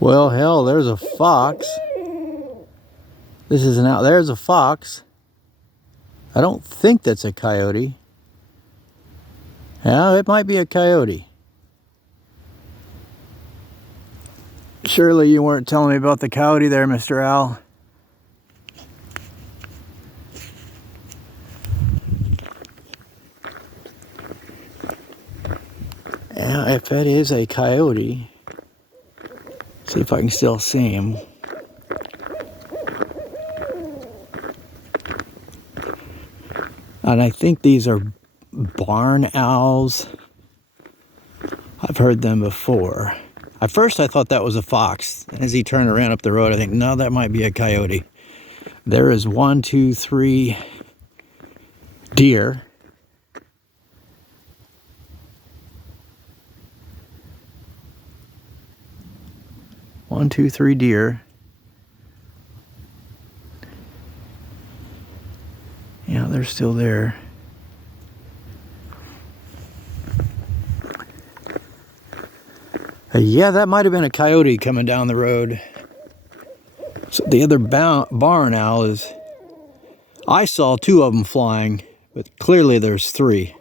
Well, hell, there's a fox. This isn't out. There's a fox. I don't think that's a coyote. Yeah, it might be a coyote. Surely you weren't telling me about the coyote there, Mr. Owl. Yeah, if that is a coyote, see if I can still see him. And I think these are barn owls. I've heard them before. At first I thought that was a fox. And as he turned around up the road, I think, no, that might be a coyote. There is 1, 2, 3 deer. One, two, three deer. Yeah, they're still there. Yeah, that might have been a coyote coming down the road. So the other barn owl is... I saw 2 of them flying, but clearly there's 3.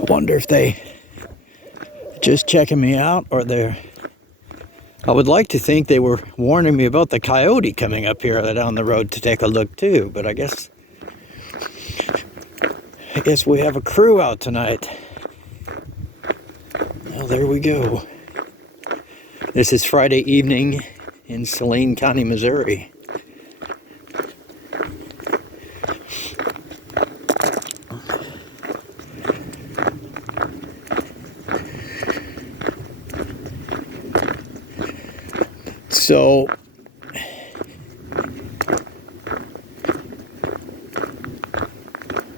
I wonder if they just checking me out or they're... I would like to think they were warning me about the coyote coming up here down the road to take a look too, but I guess we have a crew out tonight. Well, there we go. This is Friday evening in Saline County, Missouri. So,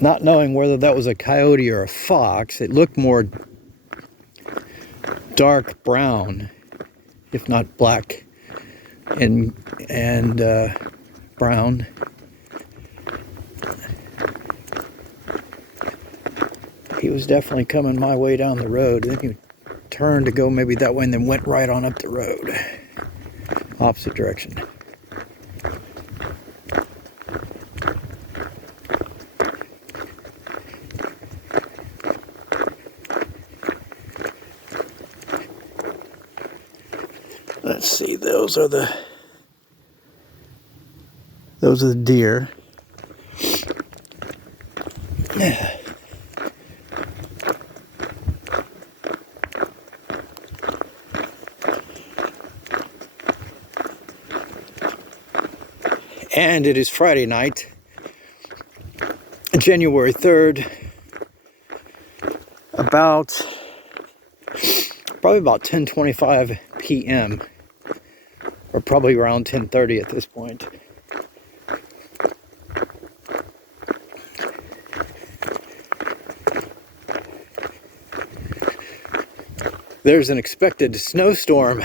not knowing whether that was a coyote or a fox, it looked more dark brown, if not black and brown. He was definitely coming my way down the road. Then he turned to go maybe that way and then went right on up the road. Opposite direction. Let's see, those are the deer. And it is Friday night, January 3rd, probably about 10:25 p.m. or probably around 10:30 at this point. There's an expected snowstorm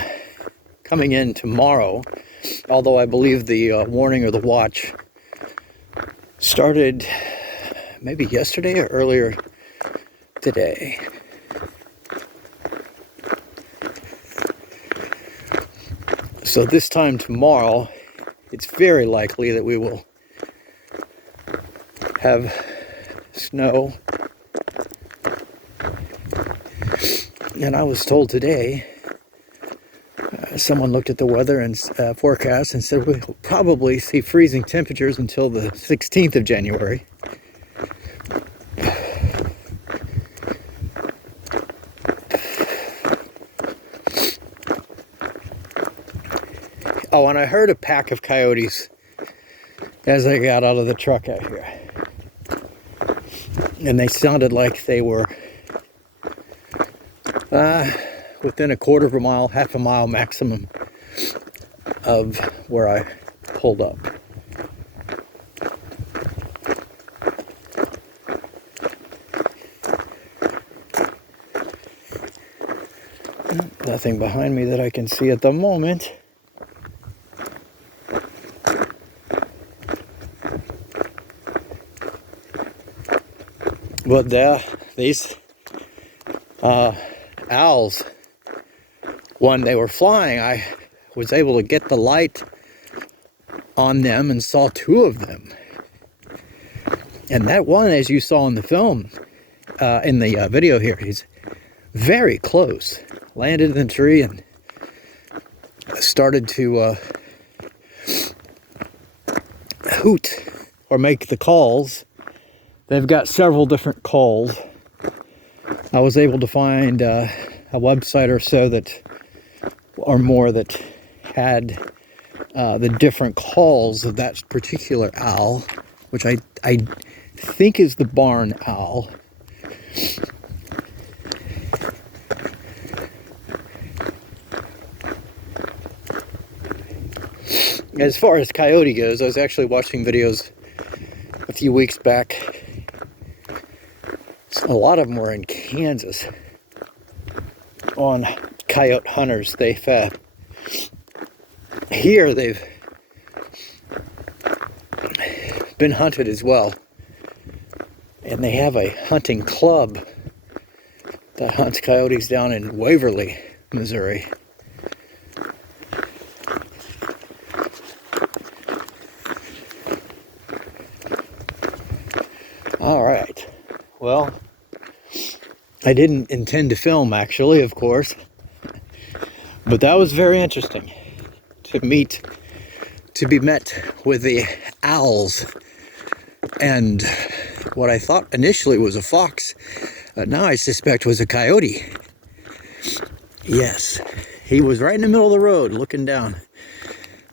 coming in tomorrow, although I believe the warning or the watch started maybe yesterday or earlier today. So this time tomorrow, it's very likely that we will have snow. And I was told today, someone looked at the weather and forecast and said we'll probably see freezing temperatures until the 16th of January. Oh, and I heard a pack of coyotes as I got out of the truck out here. And they sounded like they were within a quarter of a mile, half a mile maximum of where I pulled up. Nothing behind me that I can see at the moment. But these owls, when they were flying, I was able to get the light on them and saw two of them. And that one, as you saw in the film, in the video here, he's very close. Landed in the tree and started to hoot or make the calls. They've got several different calls. I was able to find a website or so that, or more, that had the different calls of that particular owl, which I think is the barn owl. As far as coyote goes, I was actually watching videos a few weeks back. A lot of them were in Kansas on coyote hunters. Here they've been hunted as well, and they have a hunting club that hunts coyotes down in Waverly, Missouri. All right, well, I didn't intend to film, actually, of course, but that was very interesting to be met with the owls and what I thought initially was a fox, now I suspect was a coyote. Yes, he was right in the middle of the road looking down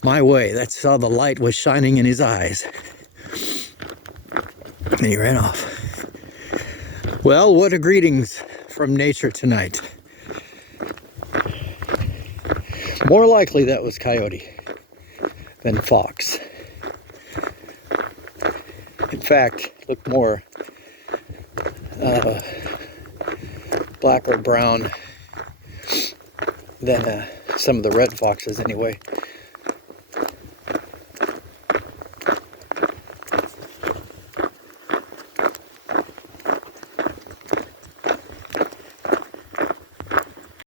my way. That's how the light was shining in his eyes. And he ran off. Well, what a greetings from nature tonight. More likely that was coyote than fox. In fact, looked more black or brown than some of the red foxes anyway.